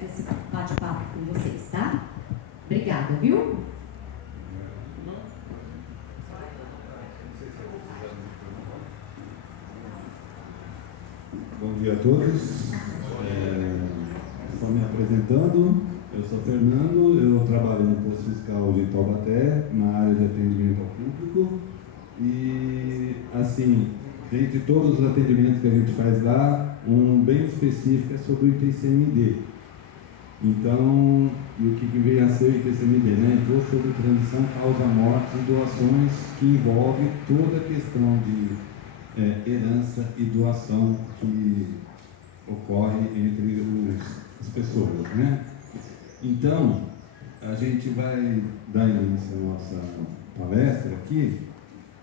resto desse bate-papo com vocês, tá? Obrigada, viu? Bom dia a todos. Estou me apresentando. Eu sou Fernando, eu trabalho no posto fiscal de Taubaté, na área de atendimento ao público. E, assim, dentre todos os atendimentos que a gente faz lá, um bem específico é sobre o ITCMD. Então, e o que vem a ser o ITCMD, né? Imposto sobre Transição, Causa, Mortes e Doações, que envolve toda a questão de herança e doação que ocorre entre as pessoas, né? Então, a gente vai dar início à nossa palestra aqui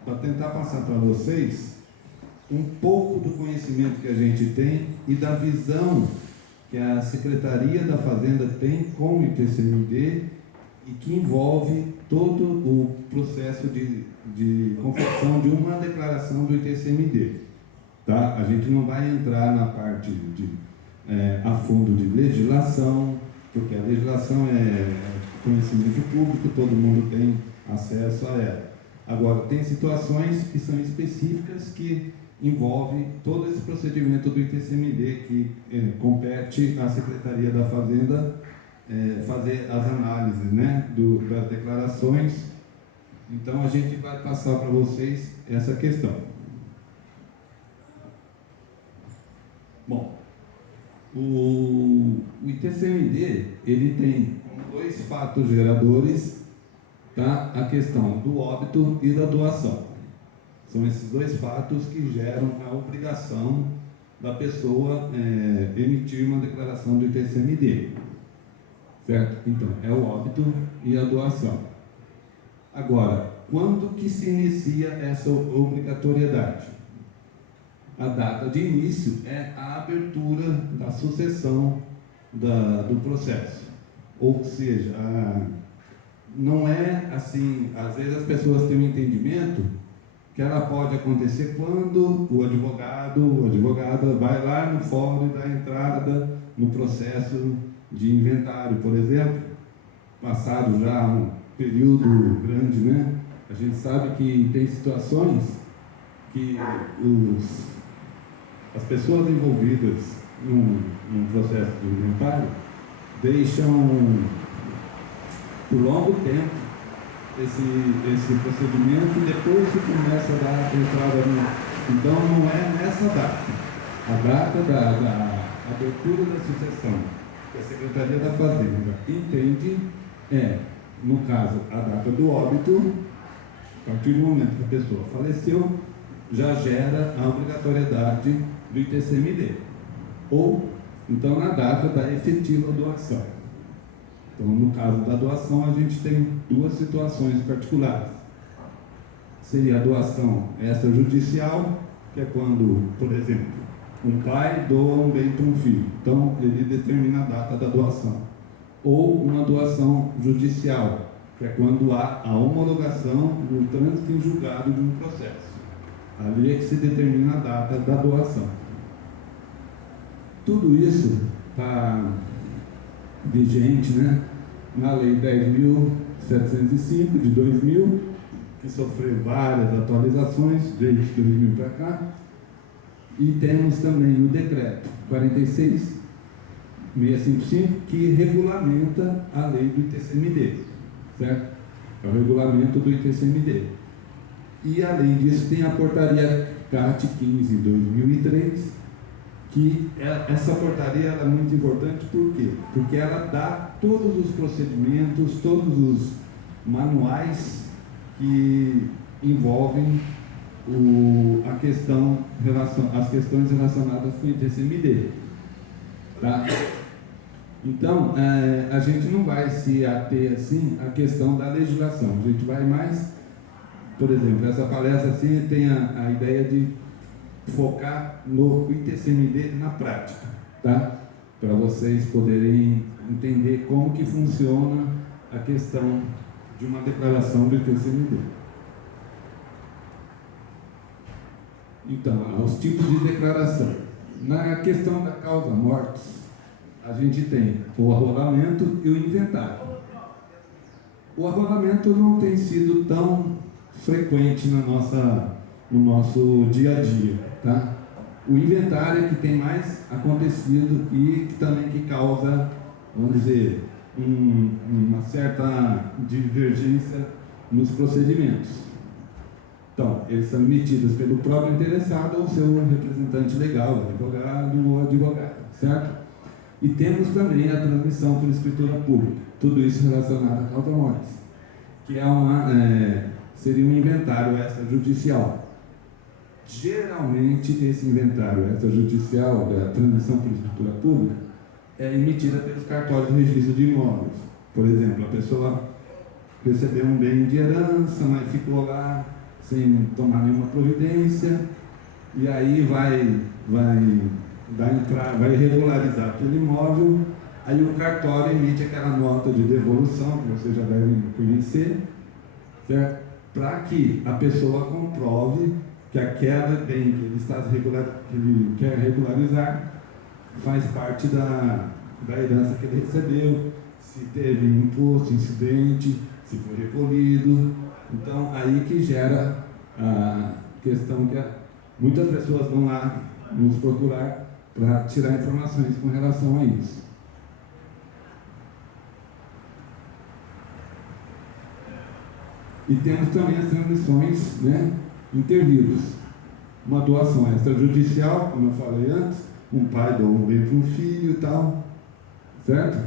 para tentar passar para vocês um pouco do conhecimento que a gente tem e da visão que a Secretaria da Fazenda tem com o ITCMD e que envolve todo o processo de confecção de uma declaração do ITCMD. Tá? A gente não vai entrar na parte a fundo de legislação, porque a legislação é conhecimento público, todo mundo tem acesso a ela. Agora, tem situações que são específicas que envolvem todo esse procedimento do ITCMD que compete à Secretaria da Fazenda fazer as análises, né, das declarações. Então, a gente vai passar para vocês essa questão. Bom, o ITCMD, ele tem dois fatos geradores, tá? A questão do óbito e da doação. São esses dois fatos que geram a obrigação da pessoa emitir uma declaração do ITCMD. Certo? Então, é o óbito e a doação. Agora, quando que se inicia essa obrigatoriedade? A data de início é a abertura da sucessão do processo. Ou seja, não é assim, às vezes as pessoas têm um entendimento que ela pode acontecer quando o advogado ou advogada vai lá no fórum e dá entrada no processo de inventário, por exemplo, passado já um período grande, né? A gente sabe que tem situações que as pessoas envolvidas num processo de inventário deixam por longo tempo esse procedimento e depois se começa a dar entrada no... Então não é nessa data. A data da abertura da sucessão que a Secretaria da Fazenda entende no caso, a data do óbito. A partir do momento que a pessoa faleceu, já gera a obrigatoriedade do ITCMD. Ou, então, na data da efetiva doação. Então, no caso da doação, a gente tem duas situações particulares. Seria a doação extrajudicial, que é quando, por exemplo, um pai doa um bem para um filho. Então, ele determina a data da doação. Ou uma doação judicial, que é quando há a homologação no trânsito em julgado de um processo. Ali é que se determina a data da doação. Tudo isso está vigente, né, na Lei 10.705 de 2000, que sofreu várias atualizações desde 2000 para cá, e temos também o Decreto 46.655, que regulamenta a lei do ITCMD, certo? É o regulamento do ITCMD. E além disso tem a portaria CAT 15 de 2003, que essa portaria é muito importante, por quê? Porque ela dá todos os procedimentos, todos os manuais que envolvem as questões relacionadas com o ITCMD. Tá? Então, a gente não vai se ater assim à questão da legislação, a gente vai mais, por exemplo, essa palestra assim tem a ideia de focar no ITCMD na prática, tá? Para vocês poderem entender como que funciona a questão de uma declaração do ITCMD. Então, os tipos de declaração. Na questão da causa mortes, a gente tem o arrolamento e o inventário. O arrolamento não tem sido tão frequente no nosso dia a dia, tá? O inventário é que tem mais acontecido e que também que causa, vamos dizer, uma certa divergência nos procedimentos. Então, eles são emitidos pelo próprio interessado ou seu representante legal, advogado ou advogada, certo? E temos também a transmissão por escritura pública, tudo isso relacionado a causa-mortes, que seria um inventário extrajudicial. Geralmente, esse inventário extrajudicial da transmissão por escritura pública é emitida pelos cartórios de registro de imóveis. Por exemplo, a pessoa recebeu um bem de herança, mas ficou lá sem tomar nenhuma providência, e aí vai regularizar aquele imóvel, aí o cartório emite aquela nota de devolução, que você já deve conhecer, certo? Para que a pessoa comprove que aquele bem que ele quer regularizar faz parte da herança que ele recebeu, se teve imposto, incidente, se foi recolhido. Então, aí que gera a questão que muitas pessoas vão lá nos procurar para tirar informações com relação a isso. E temos também as transmissões, né, intervírus. Uma doação extrajudicial, como eu falei antes, um pai doa um bem para um filho e tal, certo?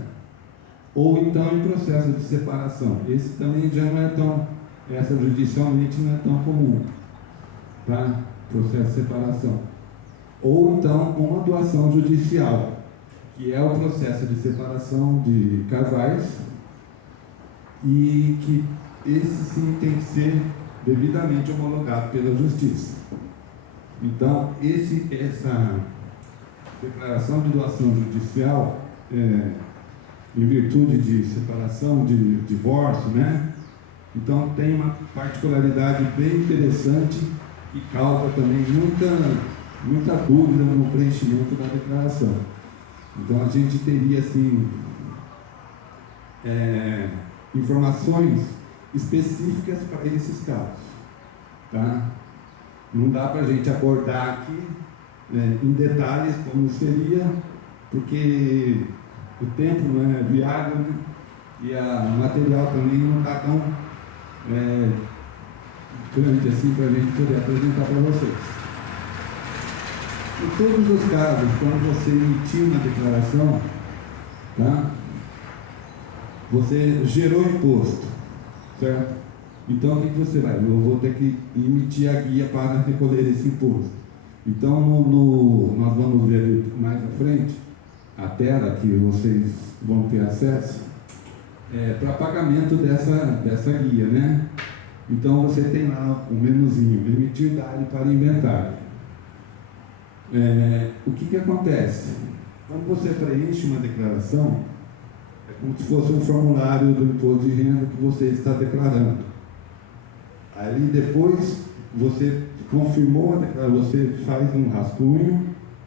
Ou então em processo de separação. Esse também já não é tão, extrajudicialmente não é tão comum, tá? Processo de separação. Ou então uma doação judicial, que é o processo de separação de casais, e que esse sim tem que ser devidamente homologado pela justiça. Então, essa declaração de doação judicial, em virtude de separação, de divórcio, né? Então, tem uma particularidade bem interessante que causa também muita dúvida no preenchimento da declaração. Então, a gente teria, assim, informações específicas para esses casos, tá? Não dá para a gente abordar aqui em detalhes como seria, porque o tempo não é viável, né? E o material também não está tão grande assim para a gente poder apresentar para vocês. Em todos os casos, quando você emitir uma declaração, tá? Você gerou imposto, certo? Então, o que você vai? Eu vou ter que emitir a guia para recolher esse imposto. Então, nós vamos ver mais à frente a tela que vocês vão ter acesso para pagamento dessa guia, né? Então, você tem lá o menuzinho, emitir DARI para inventário. O que acontece? Quando você preenche uma declaração, é como se fosse um formulário do imposto de renda que você está declarando. Aí depois você confirmou a declaração, você faz um rascunho,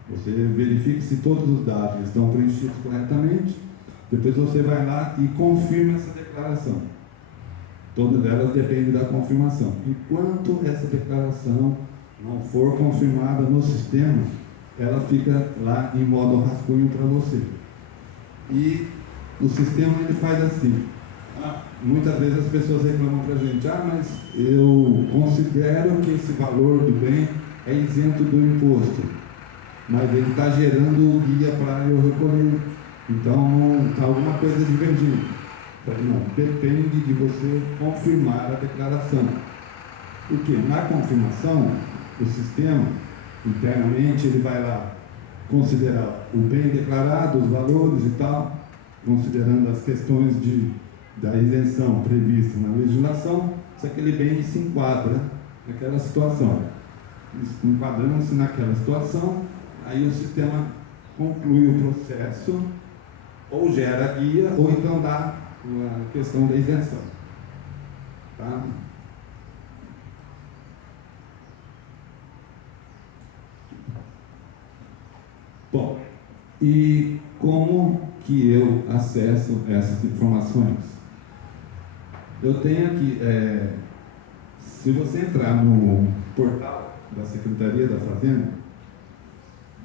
você verifica se todos os dados estão preenchidos corretamente, depois você vai lá e confirma essa declaração. Todas elas dependem da confirmação. Enquanto essa declaração não for confirmada no sistema, ela fica lá em modo rascunho para você. E o sistema ele faz assim. Muitas vezes as pessoas reclamam para a gente, mas eu considero que esse valor do bem é isento do imposto, mas ele está gerando o guia para eu recolher, então está alguma coisa divergindo. Não, depende de você confirmar a declaração. Porque na confirmação, o sistema, internamente, ele vai lá considerar o bem declarado, os valores e tal, considerando as questões da isenção prevista na legislação, se aquele bem se enquadra naquela situação. Enquadrando-se naquela situação, aí o sistema conclui o processo, ou gera guia, ou então dá a questão da isenção. Tá? Bom, e como que eu acesso essas informações? Eu tenho aqui, se você entrar no portal da Secretaria da Fazenda,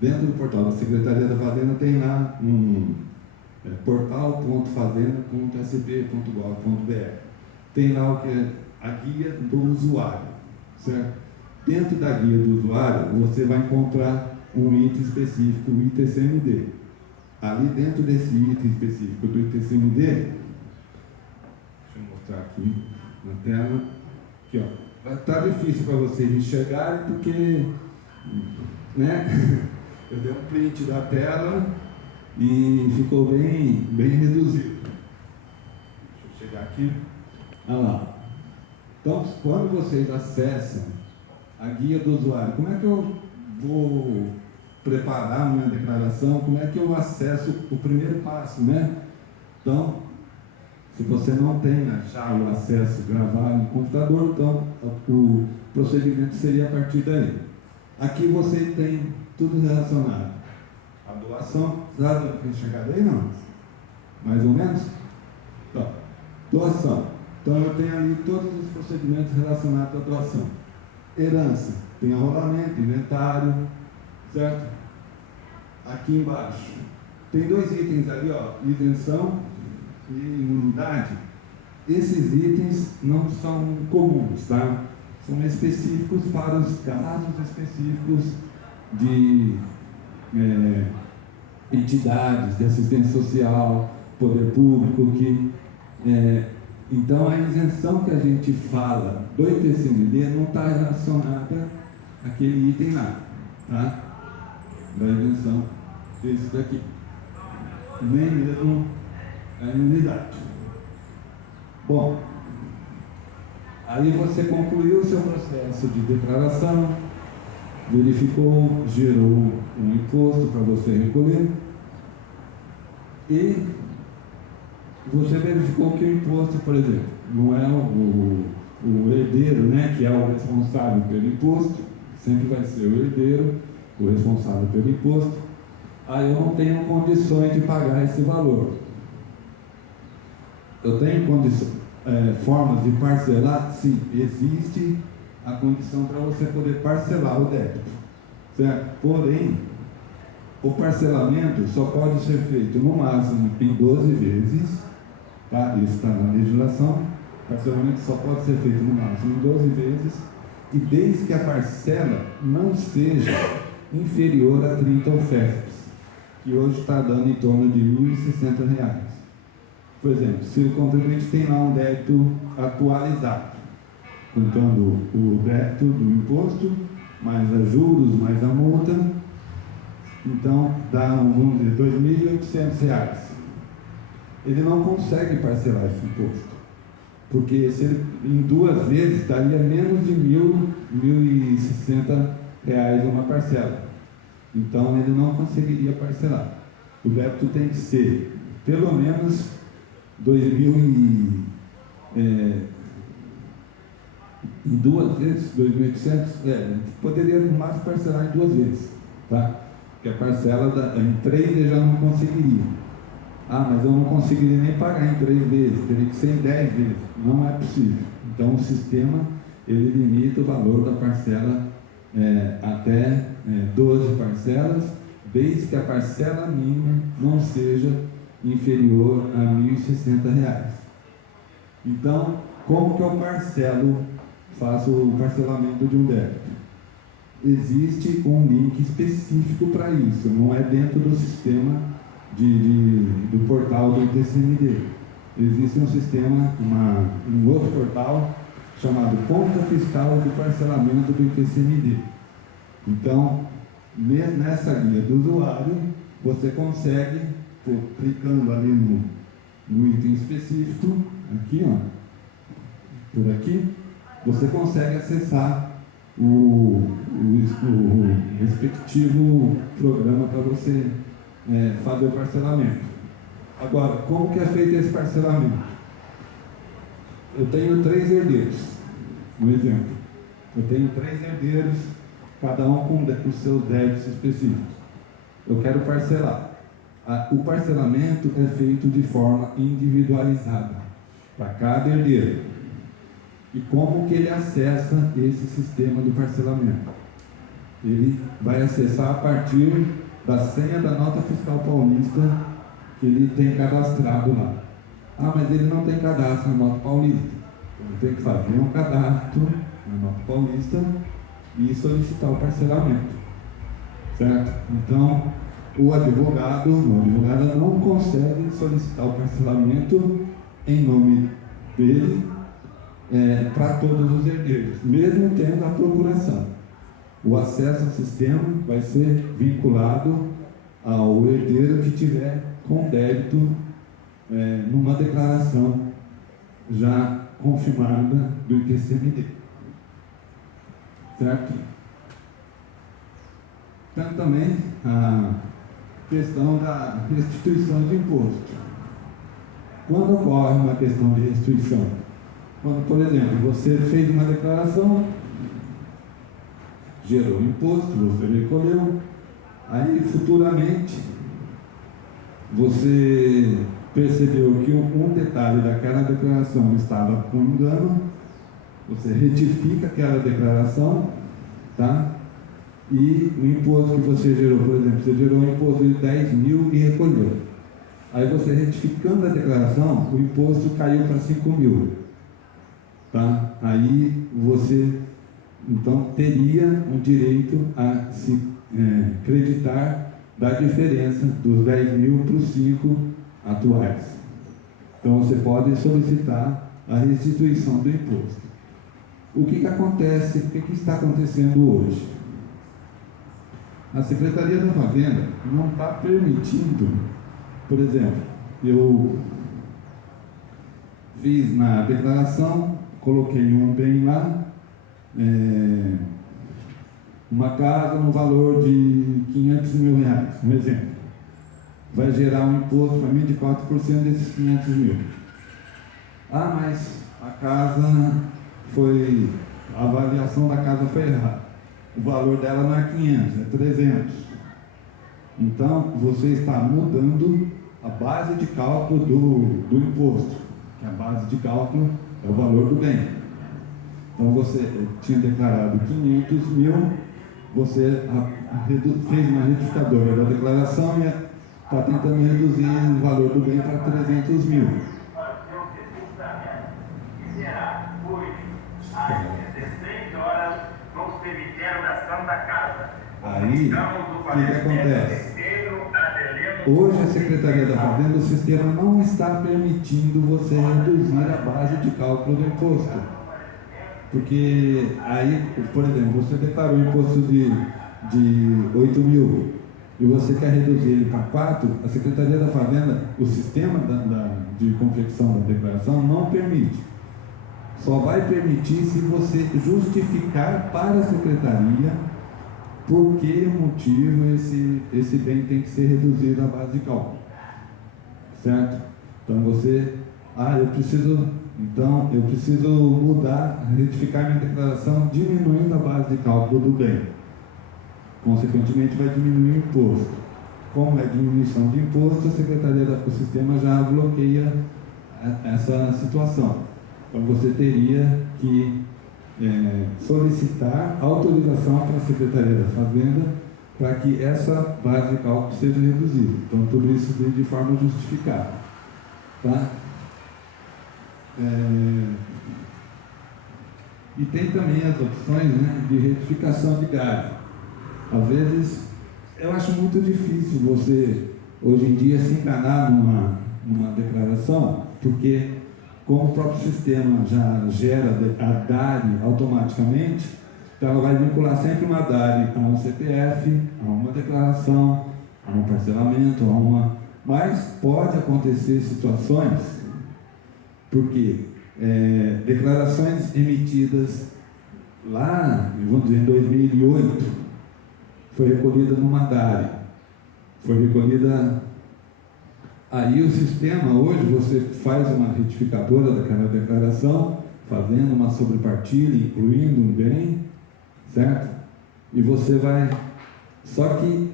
dentro do portal da Secretaria da Fazenda tem lá um portal.fazenda.sp.gov.br. Tem lá o que é a guia do usuário, certo? Dentro da guia do usuário, você vai encontrar um item específico, o ITCMD. Ali dentro desse item específico do ITCMD, deixa eu mostrar aqui na tela, aqui, ó. Vai estar difícil para vocês enxergarem porque, né, eu dei um print da tela e ficou bem reduzido. Deixa eu chegar aqui. Olha lá. Então, quando vocês acessam a guia do usuário, como é que eu vou preparar a minha declaração? Como é que eu acesso o primeiro passo, né? Então, se você não tem já o acesso gravado no computador, então o procedimento seria a partir daí. Aqui você tem tudo relacionado. A doação, sabe o que chegar daí, não? Mais ou menos? Então, doação. Então eu tenho ali todos os procedimentos relacionados à doação. Herança, tem arrolamento, inventário, certo? Aqui embaixo, tem dois itens ali, ó, isenção e imunidade. Esses itens não são comuns, tá? São específicos para os casos específicos de entidades de assistência social, poder público, então a isenção que a gente fala do ITCMD não está relacionada àquele item lá, tá? Da isenção desse daqui, nem mesmo a imunidade. Bom, aí você concluiu o seu processo de declaração, verificou, gerou um imposto para você recolher e você verificou que o imposto, por exemplo, não é o herdeiro, né, que é o responsável pelo imposto, sempre vai ser o herdeiro, o responsável pelo imposto. Aí eu não tenho condições de pagar esse valor. Eu tenho formas de parcelar? Sim, existe a condição para você poder parcelar o débito, certo? Porém, o parcelamento só pode ser feito no máximo em 12 vezes, tá? Isso está na legislação. O parcelamento só pode ser feito no máximo em 12 vezes e desde que a parcela não seja inferior a 30 OFEPs, que hoje está dando em torno de R$ 1.060. Por exemplo, se o contribuinte tem lá um débito atualizado, contando o débito do imposto, mais a juros, mais a multa, então dá, vamos dizer, R$ 2.800. Ele não consegue parcelar esse imposto, porque se ele, em 2 vezes daria menos de R$ 1.060 uma parcela. Então ele não conseguiria parcelar. O débito tem que ser pelo menos 2.000 em 2 vezes, 2.800, poderia no máximo parcelar em 2 vezes, tá? Porque a parcela em 3 eu já não conseguiria. Ah, mas eu não conseguiria nem pagar em 3 vezes, teria que ser em 10 vezes. Não é possível. Então o sistema, ele limita o valor da parcela até 12 parcelas, desde que a parcela mínima não seja inferior a R$ 1.060. Então, como que eu faço o parcelamento de um débito? Existe um link específico para isso, não é dentro do sistema do portal do ITCMD. Existe um sistema, um outro portal chamado Conta Fiscal de Parcelamento do ITCMD. Então, nessa guia do usuário, você consegue, clicando ali no item específico, aqui, ó, por aqui, você consegue acessar o respectivo programa para você fazer o parcelamento. Agora, como que é feito esse parcelamento? Eu tenho 3 herdeiros, um exemplo. Eu tenho 3 herdeiros, cada um com os seus débitos específicos. Eu quero parcelar. O parcelamento é feito de forma individualizada para cada herdeiro. E como que ele acessa esse sistema do parcelamento? Ele vai acessar a partir da senha da nota fiscal paulista que ele tem cadastrado lá. Ah, mas ele não tem cadastro na nota paulista. Ele tem que fazer um cadastro na nota paulista e solicitar o parcelamento. Certo? Então, o advogado ou a advogada não consegue solicitar o parcelamento em nome dele para todos os herdeiros, mesmo tendo a procuração. O acesso ao sistema vai ser vinculado ao herdeiro que tiver com débito numa declaração já confirmada do ITCMD. Certo? Então, também a questão da restituição de imposto. Quando ocorre uma questão de restituição? Quando, por exemplo, você fez uma declaração, gerou imposto, você recolheu, aí futuramente você percebeu que um detalhe daquela declaração estava com engano, você retifica aquela declaração, tá? E o imposto que você gerou, por exemplo, você gerou um imposto de 10 mil e recolheu. Aí você retificando a declaração, o imposto caiu para 5 mil. Tá? Aí você, então, teria um direito a se creditar da diferença dos 10 mil para os 5 atuais. Então você pode solicitar a restituição do imposto. O que acontece, o que está acontecendo hoje? A Secretaria da Fazenda não está permitindo, por exemplo, eu fiz na declaração, coloquei um bem lá, uma casa no valor de 500 mil reais, um exemplo. Vai gerar um imposto para mim de 4% desses 500 mil. Ah, mas a casa foi, a avaliação da casa foi errada. O valor dela não é 500, é 300. Então, você está mudando a base de cálculo do imposto, que a base de cálculo é o valor do bem. Então, você tinha declarado 500 mil, você fez uma retificadora da declaração e está tentando reduzir o valor do bem para 300 mil. Aí, o que acontece? Hoje a Secretaria da Fazenda, o sistema não está permitindo você reduzir a base de cálculo do imposto. Porque aí, por exemplo, você declarou um imposto de 8 mil e você quer reduzir ele para 4, a Secretaria da Fazenda, o sistema de confecção da declaração não permite. Só vai permitir se você justificar para a Secretaria por que motivo esse bem tem que ser reduzido à base de cálculo. Certo? Então você, eu preciso mudar, retificar minha declaração diminuindo a base de cálculo do bem. Consequentemente vai diminuir o imposto. Como é diminuição de imposto, a Secretaria do Sistema já bloqueia essa situação. Então você teria que solicitar autorização para a Secretaria da Fazenda para que essa base de cálculo seja reduzida. Então tudo isso de forma justificada. Tá? E tem também as opções, né, de retificação de gás. Às vezes eu acho muito difícil você hoje em dia se enganar numa declaração, porque como o próprio sistema já gera a DARI automaticamente, então ela vai vincular sempre uma DARI a um CPF, a uma declaração, a um parcelamento, mas pode acontecer situações, porque declarações emitidas lá, vamos dizer, em 2008, foi recolhida numa DARI, foi recolhida. Aí o sistema, hoje, você faz uma retificadora daquela declaração, fazendo uma sobrepartilha, incluindo um bem, certo? E você vai... Só que,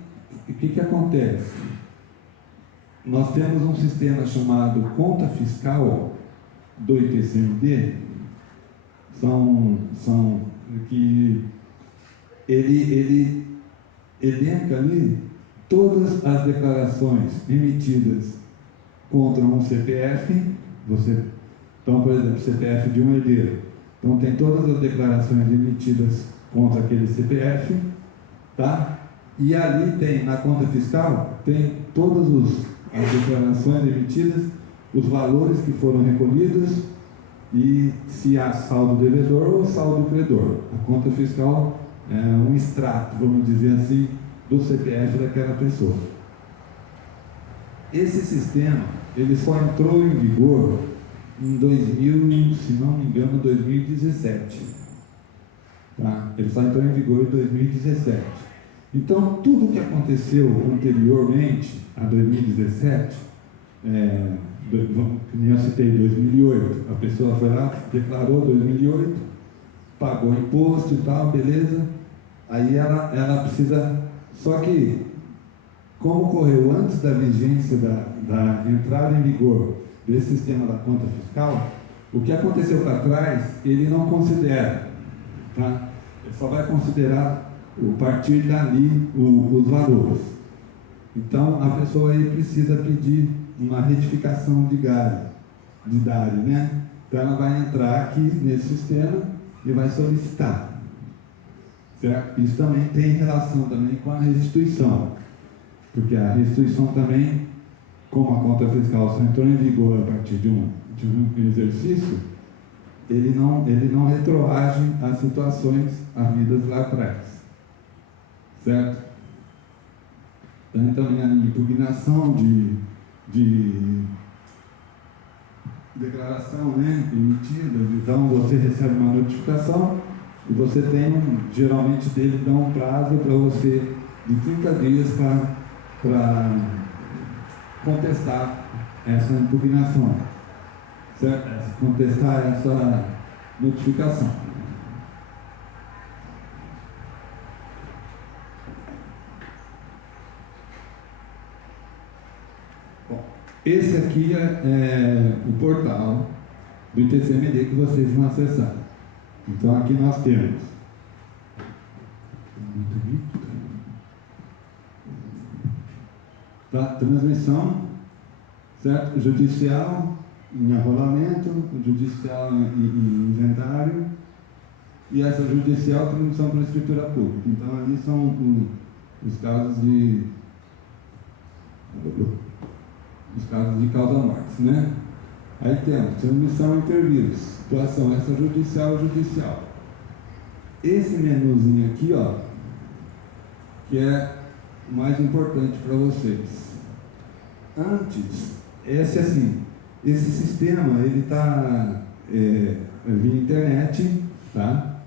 o que acontece? nós temos um sistema chamado conta fiscal do ITCMD, são que ele elenca ali todas as declarações emitidas contra um CPF, então, por exemplo, CPF de um herdeiro. Então, tem todas as declarações emitidas contra aquele CPF, tá? E ali tem, na conta fiscal, tem todas as declarações emitidas, os valores que foram recolhidos e se há saldo devedor ou saldo credor. A conta fiscal é um extrato, vamos dizer assim, do CPF daquela pessoa. Esse sistema, ele só entrou em vigor em 2000, se não me engano, 2017. Tá? Ele só entrou em vigor em 2017. Então, tudo que aconteceu anteriormente a 2017, como eu citei, 2008, a pessoa foi lá, declarou 2008, pagou imposto e tal, beleza, aí ela precisa, só que, como ocorreu antes da vigência da entrada em vigor desse sistema da conta fiscal, o que aconteceu para trás, ele não considera, tá? Ele só vai considerar a partir dali os valores. Então, a pessoa aí precisa pedir uma retificação de DARI, né? Então, ela vai entrar aqui nesse sistema e vai solicitar. Certo? Isso também tem relação também com a restituição, porque a restituição também, como a conta fiscal só entrou em vigor a partir de um exercício, ele não retroage às situações havidas lá atrás. Certo? Tem também a impugnação de declaração, né, emitida. Então, você recebe uma notificação e você tem, geralmente, dele dá um prazo para você de 30 dias para contestar essa impugnação, certo? Contestar essa notificação. Bom, esse aqui é o portal do ITCMD que vocês vão acessar. Então, aqui nós temos transmissão, certo? Judicial em arrolamento, judicial em inventário e essa judicial transmissão para a escritura pública. Então, ali são os casos de causa-morte, né? Aí temos transmissão intervírus, situação extrajudicial e judicial. Esse menuzinho aqui, ó, que é o mais importante para vocês. Antes, esse sistema, ele está via internet, tá?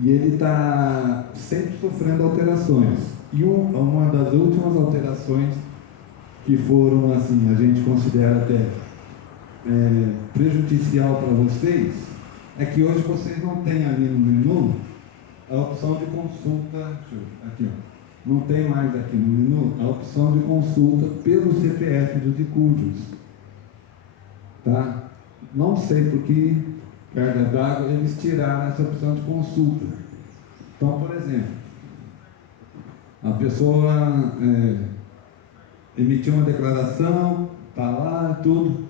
E ele está sempre sofrendo alterações. E uma das últimas alterações que foram, assim, a gente considera até prejudicial para vocês, é que hoje vocês não têm ali no menu a opção de consulta, aqui, ó. Não tem mais aqui no menu a opção de consulta pelo CPF dos icúdios. Tá? Não sei por que, carga d'água, eles tiraram essa opção de consulta. Então, por exemplo, a pessoa emitiu uma declaração, está lá, tudo.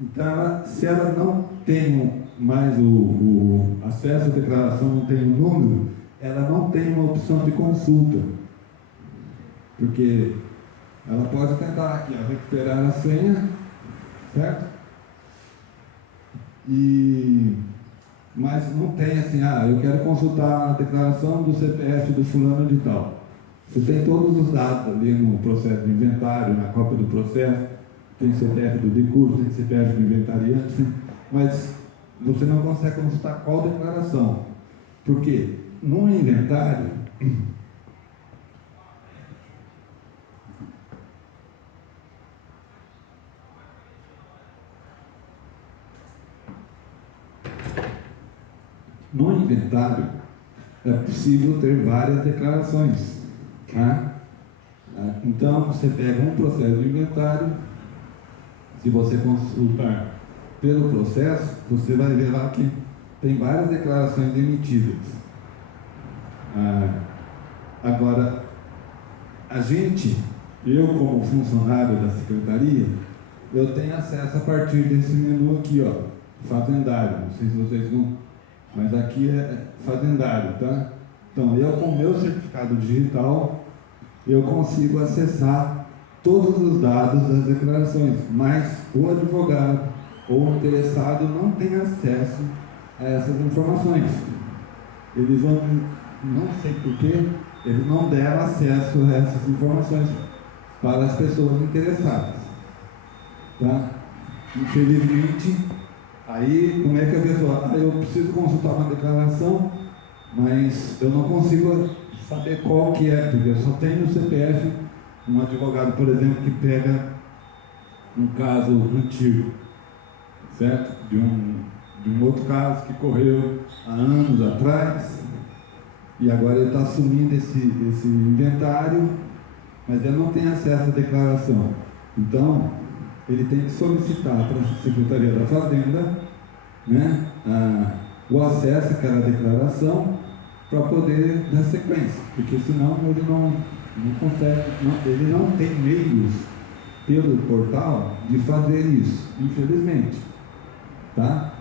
Então, se ela não tem mais o acesso à declaração, não tem o número, ela não tem uma opção de consulta. Porque ela pode tentar aqui, ó, recuperar a senha, certo? Mas não tem assim, eu quero consultar a declaração do CPF do fulano de tal. Você tem todos os dados ali no processo de inventário, na cópia do processo, tem CPF do decurso, tem CPF do inventariante, mas você não consegue consultar qual declaração. Porque no inventário, é possível ter várias declarações. Tá? Então, você pega um processo de inventário, se você consultar pelo processo, você vai ver lá que tem várias declarações emitidas. Agora, eu como funcionário da secretaria, eu tenho acesso a partir desse menu aqui, ó, fazendário. Não sei se vocês vão, mas aqui é fazendário, tá? Então, eu com o meu certificado digital, eu consigo acessar todos os dados das declarações, mas o advogado ou o interessado não tem acesso a essas informações. Eles não sei porquê, eles não deram acesso a essas informações para as pessoas interessadas. Tá? Infelizmente, aí como é que a pessoa, eu preciso consultar uma declaração, mas eu não consigo saber qual que é, porque eu só tenho no CPF um advogado, por exemplo, que pega um caso antigo, certo? De um outro caso que correu há anos atrás, e agora ele está assumindo esse inventário, mas ele não tem acesso à declaração. Então, ele tem que solicitar para a Secretaria da Fazenda, né, o acesso àquela declaração para poder dar sequência, porque senão ele não consegue, ele não tem meios pelo portal de fazer isso, infelizmente. Tá?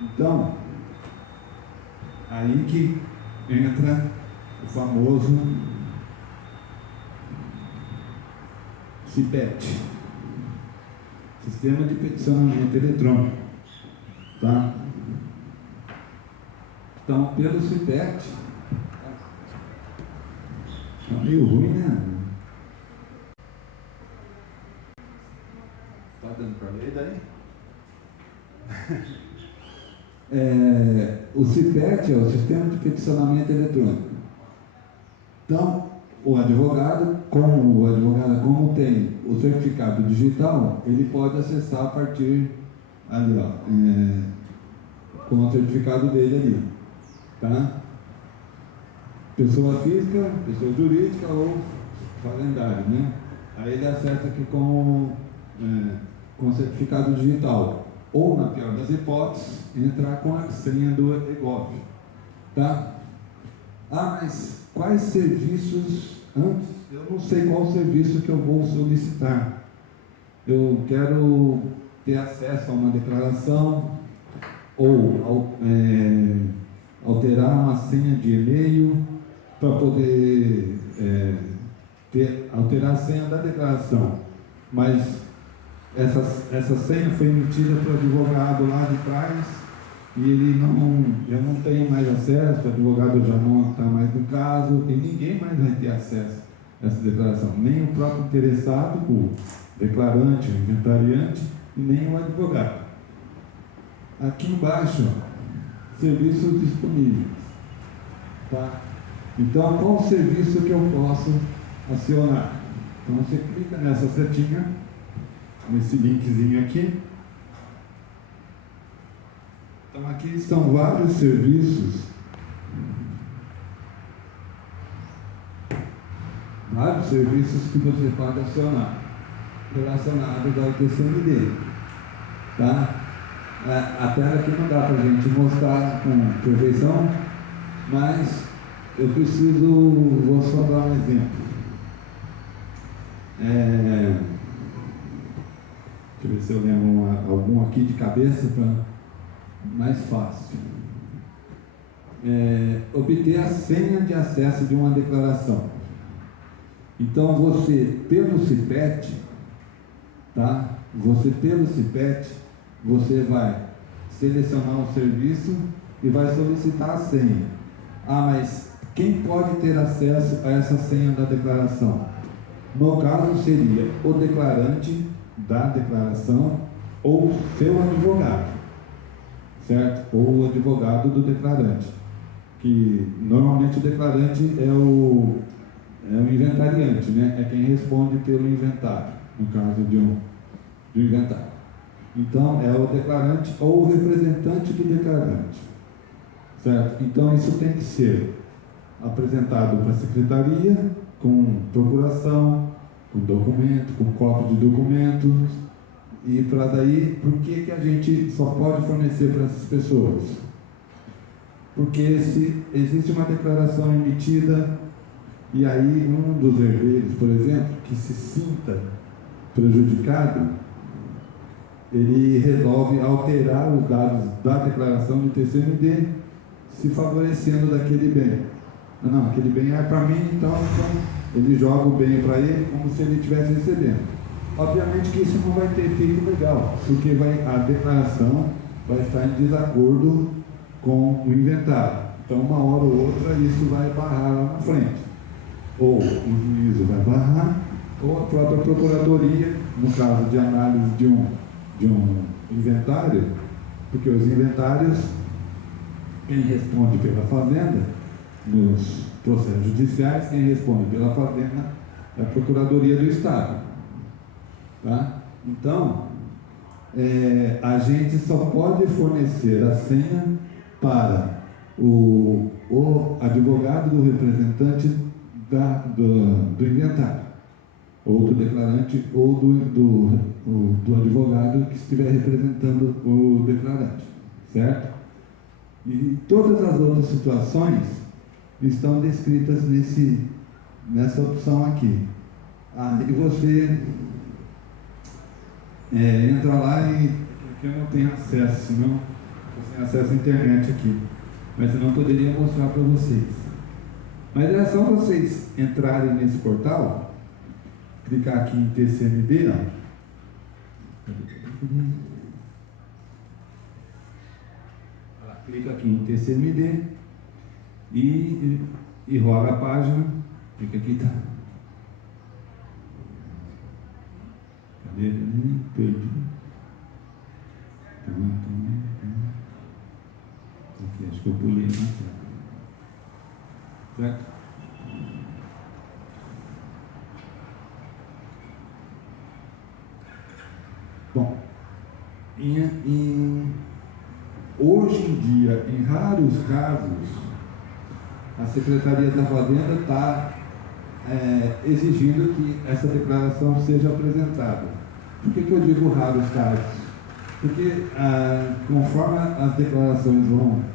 Então, aí que entra o famoso CPET, Sistema de Peticionamento Eletrônico. Tá? Então, pelo CPET, é meio ruim, né? Está dando para ler daí? O CPET é o Sistema de Peticionamento Eletrônico. Então, o advogado, como tem o certificado digital, ele pode acessar a partir ali, ó, com o certificado dele ali, tá? Pessoa física, pessoa jurídica ou fazendário, né? Aí ele acessa aqui com certificado digital. Ou, na pior das hipóteses, entrar com a senha do EGOV. Tá? Mas quais serviços, antes, eu não sei qual serviço que eu vou solicitar. Eu quero ter acesso a uma declaração, ou alterar uma senha de e-mail, para poder alterar a senha da declaração. Mas essa senha foi emitida para o advogado lá de trás e eu não tenho mais acesso, o advogado já não está mais no caso e ninguém mais vai ter acesso a essa declaração, nem o próprio interessado, o declarante, o inventariante, nem o advogado. Aqui embaixo, ó, serviços disponíveis. Tá? Então, qual o serviço que eu posso acionar? Então, você clica nessa setinha, nesse linkzinho aqui. Então aqui estão vários serviços, que você pode acionar relacionados ao TCMD, tá? A tela aqui não dá para a gente mostrar com perfeição, mas eu vou só dar um exemplo. Deixa eu ver se eu lembro algum aqui de cabeça para mais fácil. Obter a senha de acesso de uma declaração. Então você, pelo CPET, tá? Você vai selecionar o serviço e vai solicitar a senha. Mas quem pode ter acesso a essa senha da declaração? No caso seria o declarante da declaração ou seu advogado, certo? Ou o advogado do declarante, que normalmente o declarante é o inventariante, né? É quem responde pelo inventário, no caso de um inventário. Então é o declarante ou o representante do declarante, certo? Então isso tem que ser apresentado para a secretaria com procuração, com documento, com cópia de documentos. E para daí, por que a gente só pode fornecer para essas pessoas? Porque se existe uma declaração emitida e aí um dos herdeiros, por exemplo, que se sinta prejudicado, ele resolve alterar os dados da declaração de TCMD, se favorecendo daquele bem. Não, aquele bem é para mim, então ele joga o bem para ele como se ele estivesse recebendo. Obviamente que isso não vai ter efeito legal, porque a declaração vai estar em desacordo com o inventário. Então, uma hora ou outra, isso vai barrar lá na frente. Ou o juízo vai barrar, ou a própria procuradoria, no caso de análise de um inventário, porque os inventários, quem responde pela fazenda, nos processos judiciais, quem responde pela fazenda é a Procuradoria do Estado. Tá? Então, a gente só pode fornecer a senha para o advogado do representante do inventário, ou do declarante, ou do advogado que estiver representando o declarante, certo? E todas as outras situações estão descritas nessa opção aqui. E você entra lá e aqui eu não tenho acesso, senão eu tenho acesso à internet aqui, mas eu não poderia mostrar para vocês. Mas é só vocês entrarem nesse portal, clicar aqui em TCMD, ó. Clica aqui em TCMD e rola a página. Fica aqui, tá? Cadê? Perdi. Aqui, acho que eu pulei na tela. Certo? Bom, hoje em dia, em raros casos, a Secretaria da Fazenda está exigindo que essa declaração seja apresentada. Por que eu digo raros casos? Porque conforme as declarações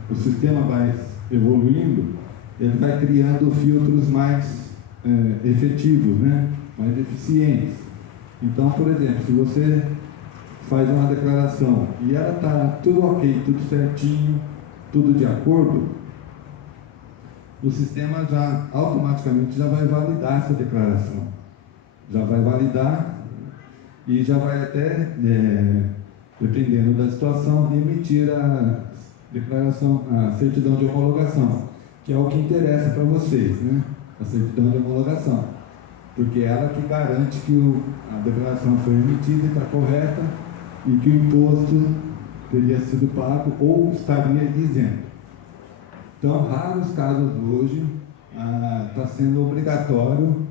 o sistema vai evoluindo, ele vai criando filtros mais efetivos, né? Mais eficientes. Então, por exemplo, se você faz uma declaração e ela está tudo ok, tudo certinho, tudo de acordo, o sistema já automaticamente já vai validar essa declaração. Já vai validar e já vai até, dependendo da situação, emitir a declaração, a certidão de homologação, que é o que interessa para vocês, né? A certidão de homologação, porque é ela que garante que a declaração foi emitida e está correta e que o imposto teria sido pago ou estaria isento. Então, raros casos hoje está sendo obrigatório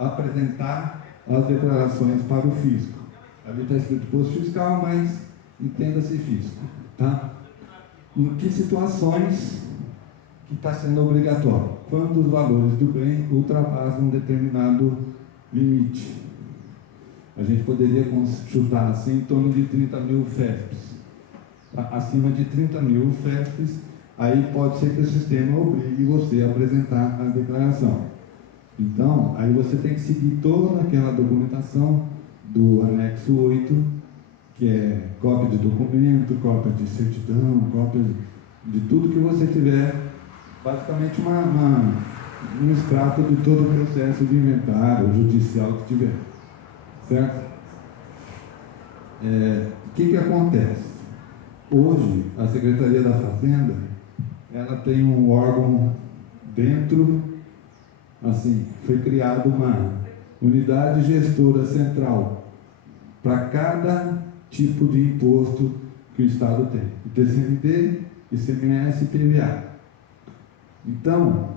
apresentar as declarações para o fisco. Ali está escrito imposto fiscal, mas entenda-se fisco. Tá? Em que situações que está sendo obrigatório? Quando os valores do bem ultrapassam um determinado limite. A gente poderia chutar assim em torno de 30 mil FESPs. Acima de 30 mil FESPs, aí pode ser que o sistema obrigue você a apresentar a declaração. Então, aí você tem que seguir toda aquela documentação do anexo 8, que é cópia de documento, cópia de certidão, cópia de tudo que você tiver, basicamente um extrato de todo o processo de inventário judicial que tiver. Certo? O que acontece? Hoje, a Secretaria da Fazenda, ela tem um órgão dentro, assim, foi criada uma unidade gestora central para cada tipo de imposto que o Estado tem. ITCMD, ICMS e PVA. Então,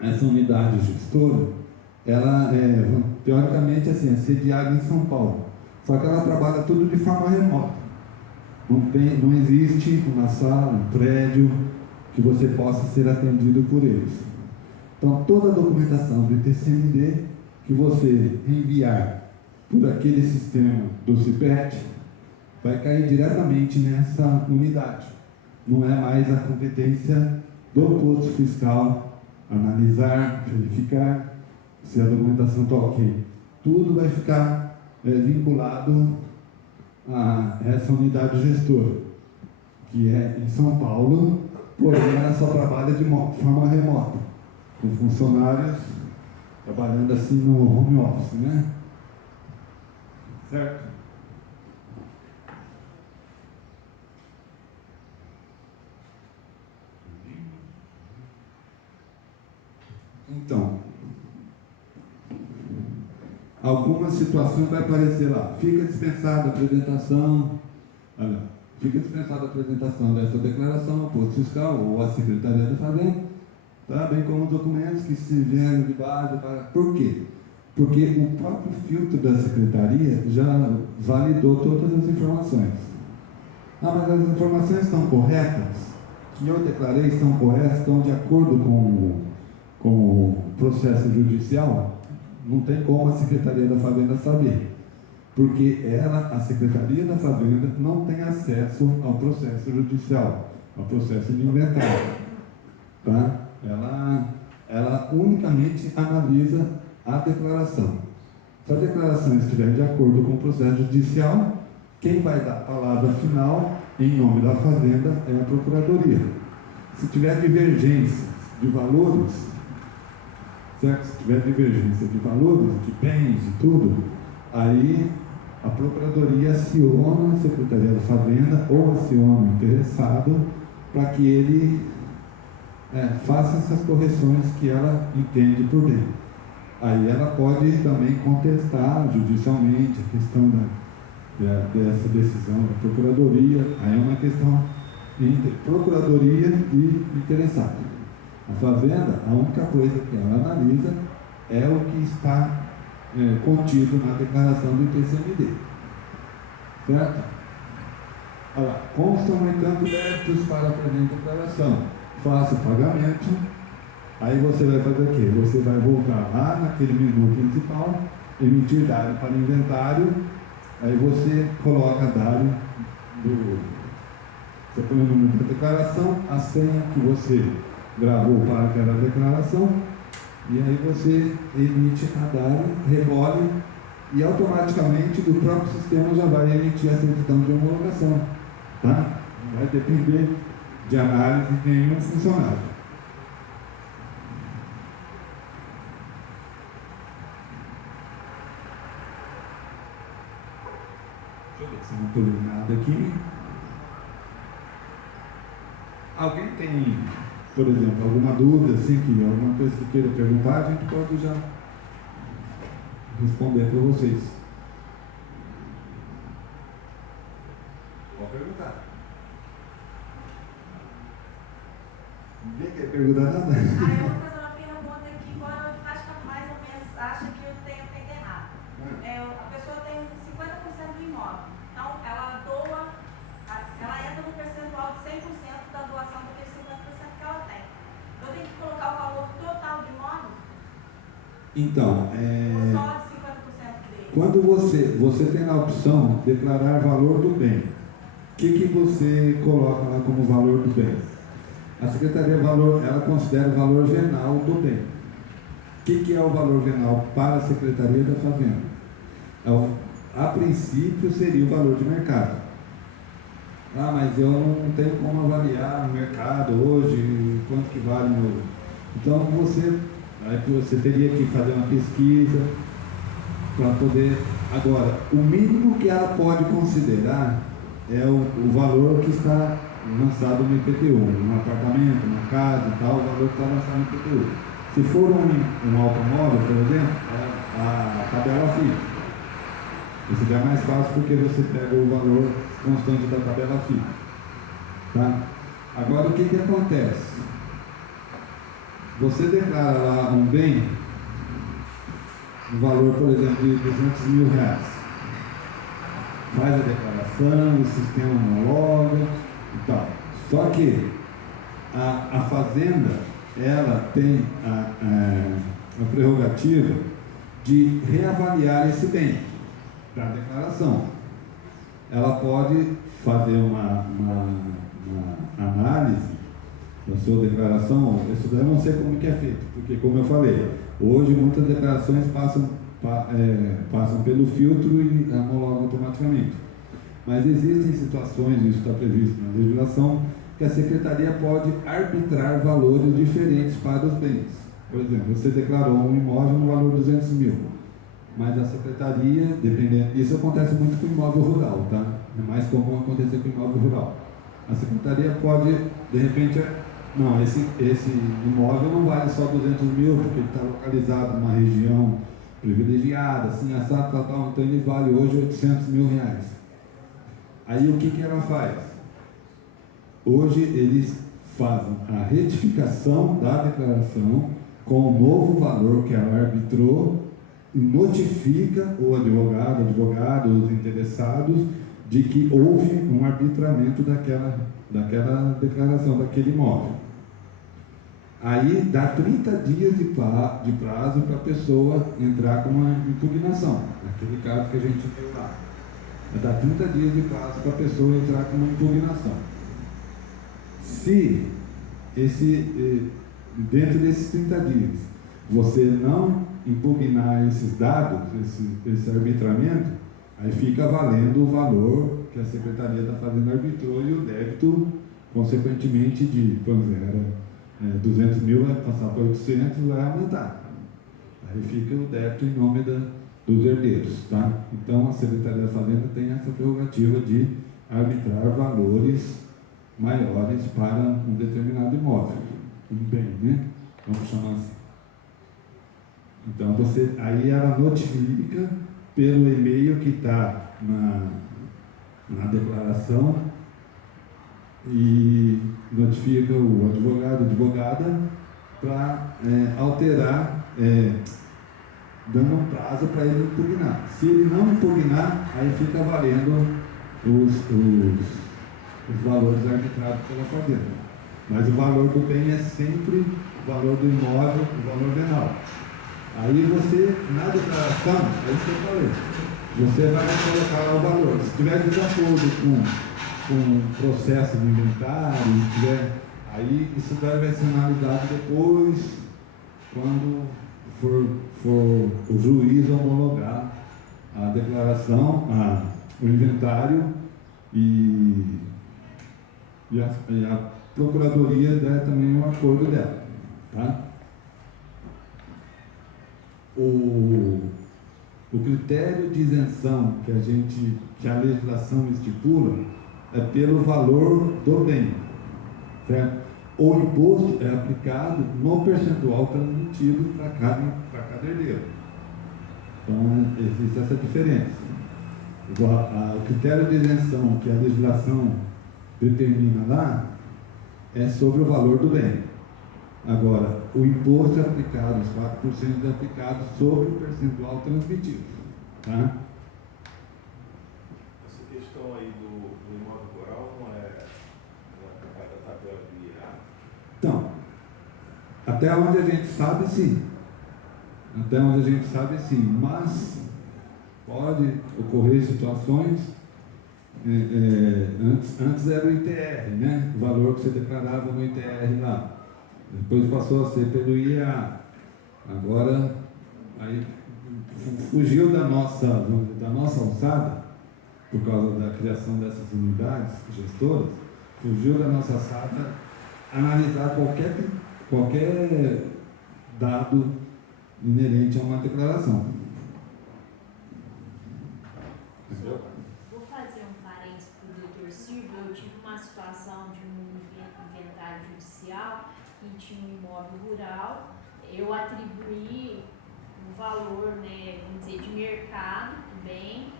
essa unidade gestora, ela teoricamente assim, é sediada em São Paulo, só que ela trabalha tudo de forma remota. Não existe uma sala, um prédio que você possa ser atendido por eles. Então, toda a documentação do ITCMD que você enviar por aquele sistema do CIPET vai cair diretamente nessa unidade. Não é mais a competência do posto fiscal analisar, verificar se a documentação está ok. Tudo vai ficar vinculado a essa unidade gestora, que é em São Paulo, porém ela só trabalha de forma remota, com funcionários trabalhando assim no home office, né? Certo? Então, algumas situações vai aparecer lá. Fica dispensada a apresentação, olha, fica dispensada a apresentação dessa declaração ao posto fiscal ou à Secretaria da Fazenda, tá? Bem como documentos que se vieram de base para... Por quê? Porque o próprio filtro da Secretaria já validou todas as informações. Ah, mas as informações estão corretas? Que eu declarei estão corretas? Estão de acordo com o processo judicial? Não tem como a Secretaria da Fazenda saber, porque ela, a Secretaria da Fazenda, não tem acesso ao processo judicial, ao processo de inventário, tá? Ela unicamente analisa a declaração. Se a declaração estiver de acordo com o processo judicial, quem vai dar a palavra final, em nome da Fazenda, é a Procuradoria. Se tiver divergência de valores, certo? Se tiver divergência de valores, de bens e tudo, aí a Procuradoria aciona a Secretaria da Fazenda ou aciona o interessado para que ele faça essas correções que ela entende por bem. Aí ela pode também contestar judicialmente a questão dessa decisão da Procuradoria. Aí é uma questão entre Procuradoria e interessado. A Fazenda, a única coisa que ela analisa é o que está contido na declaração do ITCMD. Certo? Olha lá, constam, no entanto, débitos para a presente declaração. Faça o pagamento. Aí você vai fazer o quê? Você vai voltar lá naquele menu principal, emitir dário para inventário. Aí você coloca dário você põe o número da declaração, a senha que você gravou para aquela declaração, e aí você emite a dário, recolhe, e automaticamente do próprio sistema já vai emitir a certidão de homologação, tá? Não vai depender de análise de nenhum funcionário. Deixa eu ver se não estou nada aqui. Alguém tem, por exemplo, alguma dúvida, assim, alguma coisa que queira perguntar, a gente pode já responder para vocês. Pode perguntar. Ninguém quer perguntar nada? Eu vou fazer uma pergunta aqui, quando mais ou menos acha que eu tenho feito errado. A pessoa tem 50% do imóvel, então ela doa, ela entra no percentual de 100% da doação daquele 50% que ela tem. Eu tenho que colocar o valor total do imóvel? Então, Ou só de 50% dele? quando você tem a opção de declarar valor do bem, o que você coloca lá como valor do bem? A Secretaria ela considera o valor venal do bem. O que é o valor venal para a Secretaria da Fazenda? A princípio seria o valor de mercado. Ah, mas eu não tenho como avaliar no mercado hoje quanto que vale meu... Então você teria que fazer uma pesquisa para poder... Agora, o mínimo que ela pode considerar é o valor que está lançado no IPTU, num apartamento, numa casa e tal, o valor que está lançado no IPTU. Se for um automóvel, por exemplo, é a tabela FIP. Isso já é mais fácil porque você pega o valor constante da tabela FIP. Tá? Agora, o que acontece? Você declara lá um bem, um valor, por exemplo, de R$200 mil. Faz a declaração, o sistema homologa e tal. Só que a Fazenda, ela tem a prerrogativa de reavaliar esse bem da declaração. Ela pode fazer uma análise da sua declaração. Isso daí eu não sei como que é feito, porque, como eu falei, hoje muitas declarações passam pelo filtro e homologam automaticamente. Mas existem situações, isso está previsto na legislação, que a Secretaria pode arbitrar valores diferentes para os bens. Por exemplo, você declarou um imóvel no valor de 200 mil, mas a Secretaria, dependendo, isso acontece muito com imóvel rural, tá? É mais comum acontecer com imóvel rural. A Secretaria pode, de repente, não, esse imóvel não vale só 200 mil, porque ele está localizado numa região privilegiada, assim, assado, tal, então ele vale hoje 800 mil reais. Aí o que ela faz? Hoje eles fazem a retificação da declaração com o novo valor que ela arbitrou e notifica o advogado, os interessados, de que houve um arbitramento daquela declaração, daquele imóvel. Aí dá 30 dias de prazo para a pessoa entrar com uma impugnação, naquele caso que a gente viu lá. Dá 30 dias de prazo para a pessoa entrar com uma impugnação. Se dentro desses 30 dias você não impugnar esses dados, esse arbitramento, aí fica valendo o valor que a Secretaria está fazendo arbitrou e o débito, consequentemente, por exemplo, 200 mil vai passar para 800, vai aumentar. Aí fica o débito em nome dos herdeiros, tá? Então a Secretaria da Fazenda tem essa prerrogativa de arbitrar valores maiores para um determinado imóvel, um bem, né? Vamos chamar assim. Então aí ela notifica pelo e-mail que está na declaração e notifica o advogado, a advogada, para alterar, dando um prazo para ele impugnar. Se ele não impugnar, aí fica valendo os valores arbitrados pela fazenda. Mas o valor do bem é sempre o valor do imóvel, o valor venal. Aí você, na declaração, é isso que eu falei, você vai colocar lá o valor. Se tiver desacordo com o processo de inventário, aí isso vai ser analisado depois, quando for o juiz homologar a declaração, o inventário e a Procuradoria der também um acordo dela, tá? O critério de isenção que a legislação estipula é pelo valor do bem, certo? O imposto é aplicado no percentual transmitido para cada herdeiro. Então, existe essa diferença. O critério de isenção que a legislação determina lá é sobre o valor do bem. Agora, o imposto é aplicado, os 4% é aplicado sobre o percentual transmitido. Tá? Essa questão aí do imóvel rural não é aplicada à tabela do IRA? Então, até onde a gente sabe, sim. Até onde a gente sabe, sim. Mas pode ocorrer situações. Antes era o ITR, né? O valor que você declarava no ITR lá. Depois passou a ser pelo IEA. Agora, aí fugiu da nossa alçada, por causa da criação dessas unidades gestoras, fugiu da nossa alçada analisar qualquer dado inerente a uma declaração. Entendeu? Vou fazer um parênteses para o doutor Silvio. Eu tive uma situação de um inventário judicial que tinha um imóvel rural. Eu atribuí um valor, né, vamos dizer, de mercado do bem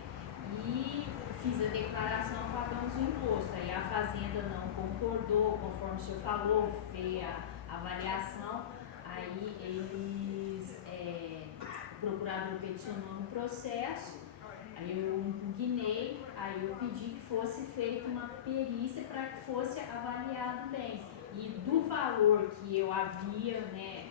e fiz a declaração, pagamos o imposto. Aí a fazenda não concordou, conforme o senhor falou, veio a avaliação, aí eles, o procurador peticionou no processo, aí eu impugnei, aí eu pedi que fosse feita uma perícia para que fosse avaliado bem. E do valor que eu havia, né,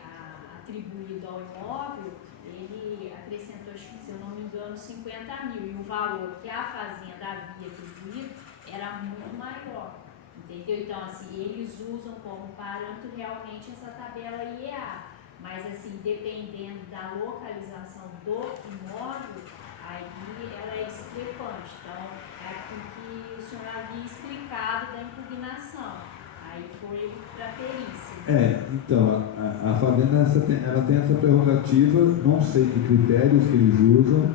atribuído ao imóvel, ele acrescentou, acho que, se eu não me engano, 50 mil, e o valor que a fazenda havia atribuído era muito maior, entendeu? Então, assim, eles usam como parâmetro realmente essa tabela IEA, mas, assim, dependendo da localização do imóvel, aí ela é discrepante. Então, é aquilo que o senhor havia explicado da impugnação. Aí foi para a perícia. Então, a fazenda ela tem essa prerrogativa, não sei que critérios que eles usam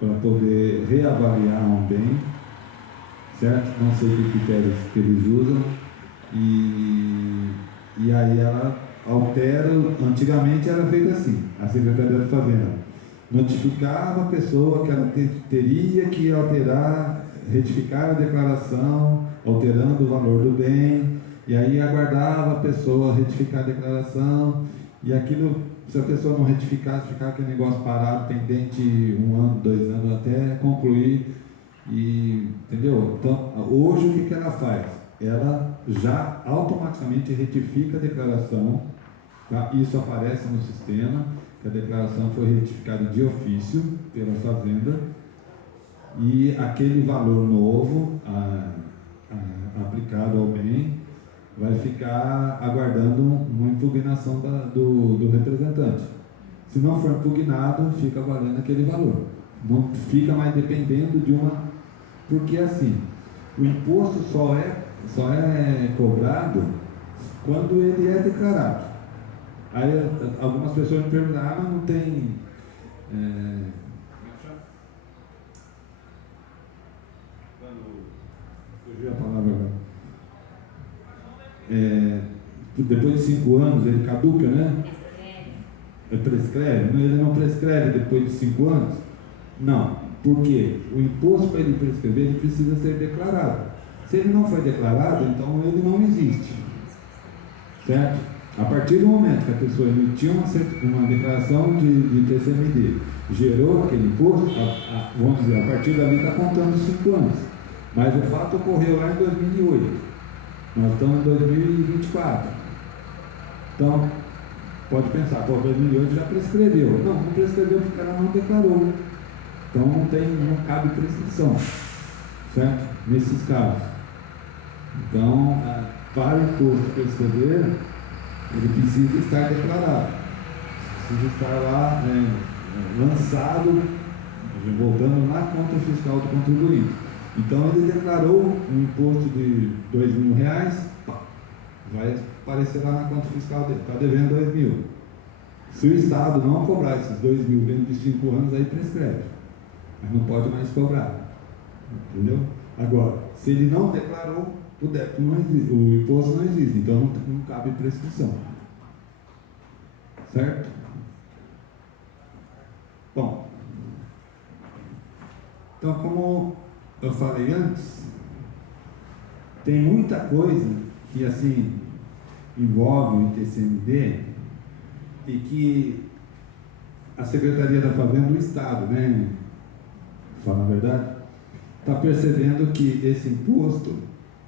para poder reavaliar um bem, certo? Não sei que critérios que eles usam, e aí ela altera. Antigamente era feito assim, a Secretaria da Fazenda notificava a pessoa que ela teria que alterar, retificar a declaração, alterando o valor do bem, e aí aguardava a pessoa retificar a declaração, e aquilo, se a pessoa não retificasse, ficava aquele negócio parado, pendente 1 ano, 2 anos, até concluir, entendeu? Então, hoje o que ela faz? Ela já automaticamente retifica a declaração, tá? Isso aparece no sistema, que a declaração foi retificada de ofício pela Fazenda, e aquele valor novo aplicado ao bem vai ficar aguardando uma impugnação do representante. Se não for impugnado, fica valendo aquele valor. Não fica mais dependendo de uma... Porque assim, o imposto só é cobrado quando ele é declarado. Aí algumas pessoas me perguntam, mas não tem... Fugiu a palavra agora. Depois de 5 anos ele caduca, né? Prescreve? Ele não prescreve depois de 5 anos? Não, porque o imposto, para ele prescrever, ele precisa ser declarado. Se ele não foi declarado, então ele não existe, certo? A partir do momento que a pessoa emitiu uma declaração de TCMD, gerou aquele imposto, vamos dizer, a partir dali está contando 5 anos, mas o fato ocorreu lá em 2008. Nós estamos em 2024. Então, pode pensar, 2008 já prescreveu. Não prescreveu porque ela não declarou. Então não cabe prescrição, certo? Nesses casos. Então, para o imposto prescrever, ele precisa estar declarado. Precisa estar lá lançado, voltando na conta fiscal do contribuinte. Então ele declarou um imposto de R$2.000, vai aparecer lá na conta fiscal dele, está devendo 2.000. Se o Estado não cobrar esses 2.000 dentro de 5 anos, aí prescreve, mas não pode mais cobrar, entendeu? Agora, se ele não declarou, o débito não existe, o imposto não existe, então não cabe prescrição, certo? Bom, então como eu falei antes, tem muita coisa que assim envolve o ITCMD e que a Secretaria da Fazenda do Estado, né, fala a verdade, está percebendo que esse imposto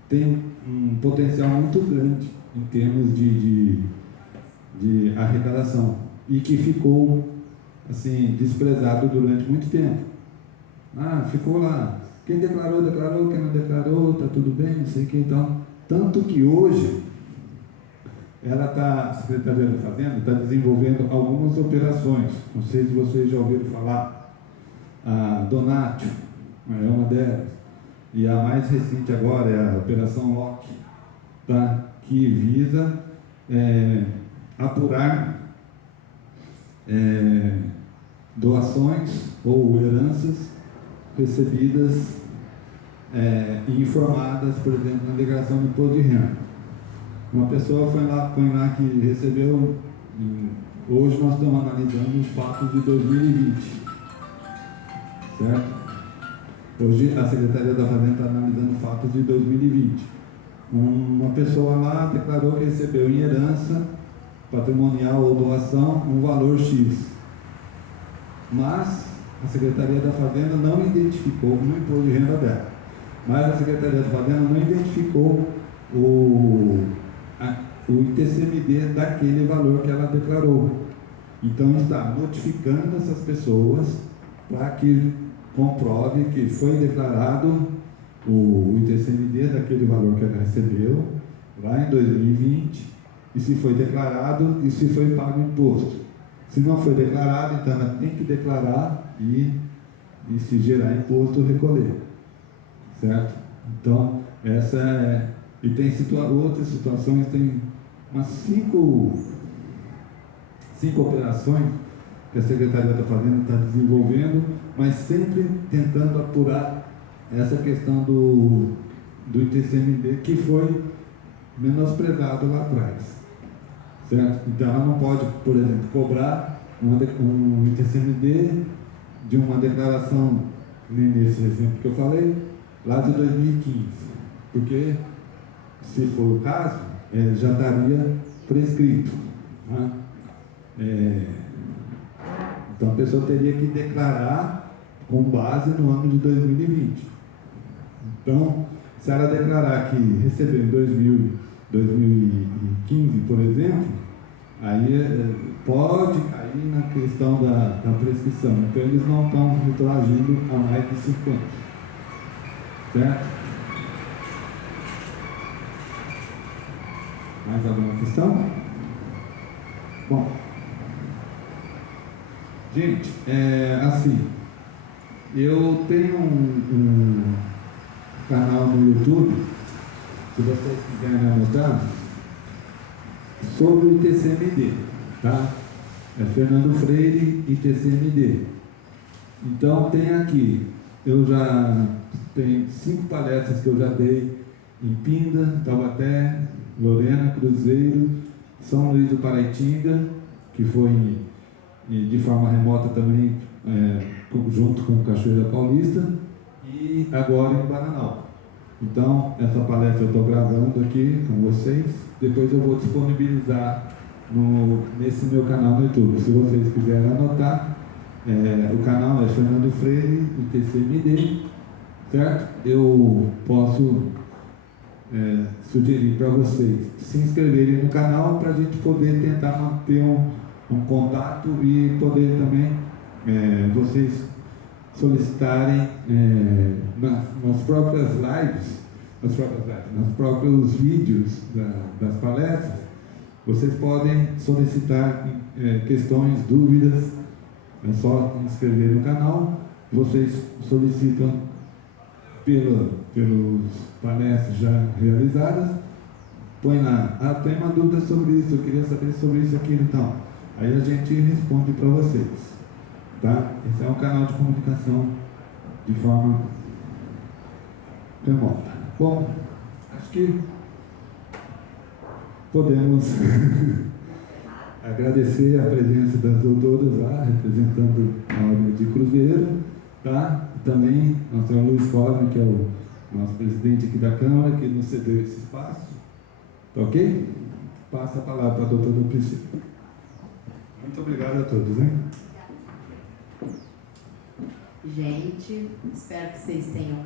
tem um potencial muito grande em termos de arrecadação e que ficou assim desprezado durante muito tempo. Ficou lá. Quem declarou, declarou, quem não declarou, está tudo bem, não sei o que. Então, tanto que hoje, a Secretaria da Fazenda está desenvolvendo algumas operações. Não sei se vocês já ouviram falar. A Donatio é uma delas. E a mais recente agora é a Operação Lock, tá? Que visa apurar doações ou heranças recebidas e informadas, por exemplo, na declaração do imposto de renda. Uma pessoa põe lá que recebeu, hoje nós estamos analisando os fatos de 2020, certo? Hoje a Secretaria da Fazenda está analisando fatos de 2020. Uma pessoa lá declarou que recebeu em herança, patrimonial ou doação, um valor X. Mas a Secretaria da Fazenda não identificou no imposto de renda dela. Mas a Secretaria da Fazenda não identificou o ITCMD daquele valor que ela declarou. Então está notificando essas pessoas para que comprove que foi declarado o ITCMD daquele valor que ela recebeu lá em 2020, e se foi declarado e se foi pago imposto. Se não foi declarado, então ela tem que declarar e se gerar imposto, recolher. Certo? Então, essa é... E tem outras situações, tem umas cinco operações que a Secretaria da Fazenda está desenvolvendo, mas sempre tentando apurar essa questão do ITCMD, que foi menosprezado lá atrás. Certo? Então, ela não pode, por exemplo, cobrar um ITCMD de uma declaração, nesse exemplo que eu falei, lá de 2015, porque, se for o caso, já estaria prescrito. Né? Então, a pessoa teria que declarar com base no ano de 2020. Então, se ela declarar que recebeu em 2015, por exemplo, aí pode cair na questão da prescrição. Então, eles não estão retroagindo há mais de 5 anos. Certo? Mais alguma questão? Bom, gente, assim, eu tenho um canal no YouTube, se vocês quiserem anotar, sobre o ITCMD, tá? É Fernando Freire, ITCMD. Então, tem aqui, eu já tenho 5 palestras que eu já dei em Pinda, Taubaté, Lorena, Cruzeiro, São Luís do Paraitinga, que foi de forma remota também, junto com Cachoeira Paulista, e agora em Bananal. Então, essa palestra eu estou gravando aqui com vocês, depois eu vou disponibilizar nesse meu canal no YouTube. Se vocês quiserem anotar, o canal é Fernando Freire, ITCMD, certo? Eu posso sugerir para vocês se inscreverem no canal para a gente poder tentar manter um contato e poder também vocês solicitarem nas próprias lives, nos próprios vídeos das palestras, vocês podem solicitar questões, dúvidas, é só inscrever no canal, vocês solicitam pelos palestras já realizadas, põe lá, tem uma dúvida sobre isso, eu queria saber sobre isso aqui, então. Aí a gente responde para vocês, tá? Esse é um canal de comunicação de forma remota. Bom, acho que podemos agradecer a presença das doutoras lá, representando a Ordem de Cruzeiro, tá? Também ao senhor Luiz Cosme, que é o nosso presidente aqui da Câmara, que nos cedeu esse espaço. Tá ok? Passa a palavra para a doutora Priscila. Muito obrigado a todos, hein? Gente, espero que vocês tenham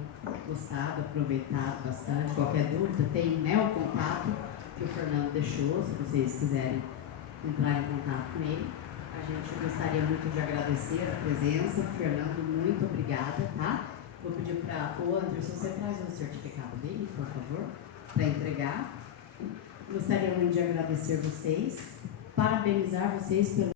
gostado, aproveitado bastante. Qualquer dúvida, tem o contato que o Fernando deixou, se vocês quiserem entrar em contato com ele. A gente gostaria muito de agradecer a presença. Fernando, muito obrigada, tá? Vou pedir para o Anderson, você traz o certificado dele, por favor, para entregar. Gostaria muito de agradecer vocês, parabenizar vocês pelo